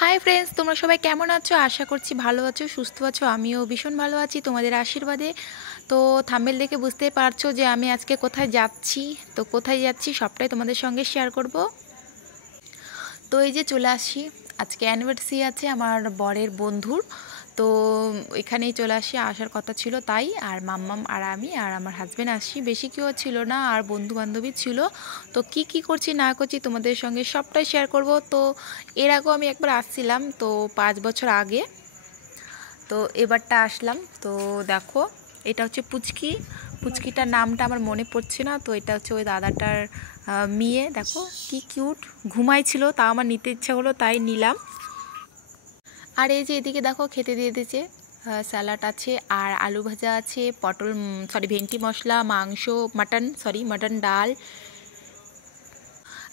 Hi friends, তোমরা সবাই কেমন আছো? আশা করছি ভালো আছো, সুস্থ আছো। আমিও ভীষণ ভালো আছি তোমাদের আশীর্বাদে। তো থাম্বনেল দেখে বুঝতেই পারছো যে আমি আজকে কোথায় যাচ্ছি। তো কোথায় যাচ্ছি সবটাই তোমাদের সঙ্গে শেয়ার করব। তো এই যে চলে আসি, আজকে অ্যানিভার্সারি আছে আমার বরের বন্ধুর। তো এখানেই চলে আসি, আসার কথা ছিল তাই। আর মাম্মাম আর আমি আর আমার হাজব্যান্ড আসি, বেশি কেউ ছিল না, আর বন্ধু বান্ধবী ছিল। তো কি করছি না করছি তোমাদের সঙ্গে সবটাই শেয়ার করব। তো এর আগেও আমি একবার আসছিলাম, তো 5 বছর আগে। তো এবারটা আসলাম। তো দেখো, এটা হচ্ছে পুচকি। পুচকিটার নামটা আমার মনে পড়ছে না। তো এটা হচ্ছে ওই দাদাটার মেয়ে। দেখো কি কিউট, ঘুমাইছিল, তা আমার নিতে ইচ্ছা হলো তাই নিলাম। আর এই যে এদিকে দেখো খেতে দিয়ে দিয়েছে, স্যালাড আছে আর আলু ভাজা আছে, পটল ভেন্ডি মশলা, মাংস, মাটন ডাল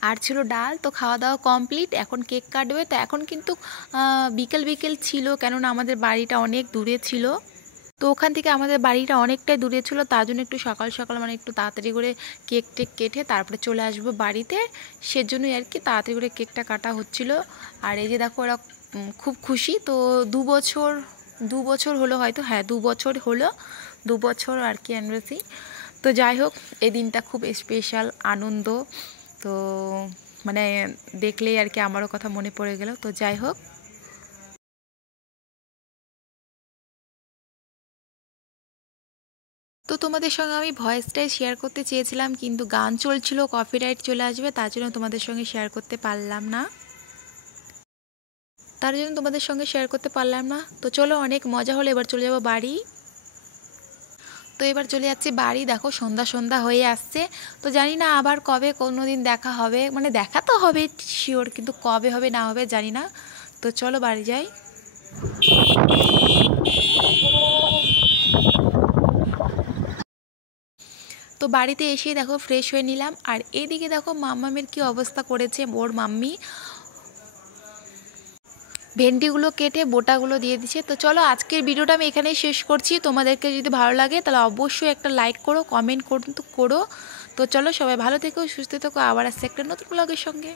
আর ছিল ডাল। তো খাওয়া দাওয়া কমপ্লিট, এখন কেক কাটবে। তো এখন কিন্তু বিকেল বিকেল ছিল, কেননা আমাদের বাড়িটা অনেক দূরে ছিল। তো ওখান থেকে আমাদের বাড়িটা অনেকটাই দূরে ছিল, তার জন্য একটু সকাল সকাল মানে একটু তাড়াতাড়ি করে কেক টেক কেটে তারপরে চলে আসবো বাড়িতে। সেজন্যই আর কি তাড়াতাড়ি করে কেকটা কাটা হচ্ছিল। আর এই যে দেখো ওরা খুব খুশি। তো 2 বছর হলো হয়তো, হ্যাঁ 2 বছর হলো, 2 বছর আর কি অ্যানিভার্সারি। তো যাই হোক, এই দিনটা খুব স্পেশাল, আনন্দ। তো মানে দেখলেই আর কি আমারও কথা মনে পড়ে গেল। তো যাই হোক, তো তোমাদের সঙ্গে আমি ভয়েসটাই শেয়ার করতে চেয়েছিলাম, কিন্তু গান চলছিল, কপিরাইট চলে আসবে, তার জন্য তোমাদের সঙ্গে শেয়ার করতে পারলাম না। তো চলো, অনেক মজা হলো, এবার চলে যাবো বাড়ি। তো এবার চলে যাচ্ছি বাড়ি। দেখো সন্ধ্যা সন্ধ্যা হয়ে আসছে। তো জানি না আবার কবে কোনো দিন দেখা হবে, মানে দেখা তো হবে শিওর, কিন্তু কবে হবে না হবে জানি না। তো চলো বাড়ি যাই। তো বাড়িতে এসেই দেখো ফ্রেশ হয়ে নিলাম। আর এদিকে দেখো মাম্মামের কি অবস্থা করেছে ওর মাম্মি, ভেন্ডিগুলো কেটে বোটাগুলো দিয়ে দিচ্ছে। তো চলো আজকের ভিডিওটা আমি এখানেই শেষ করছি। তোমাদেরকে যদি ভালো লাগে তাহলে অবশ্যই একটা লাইক করো, কমেন্ট করো। তো চলো সবাই ভালো থেকো, সুস্থ থেকো, আবার আসছে একটা নতুন ব্লগের সঙ্গে।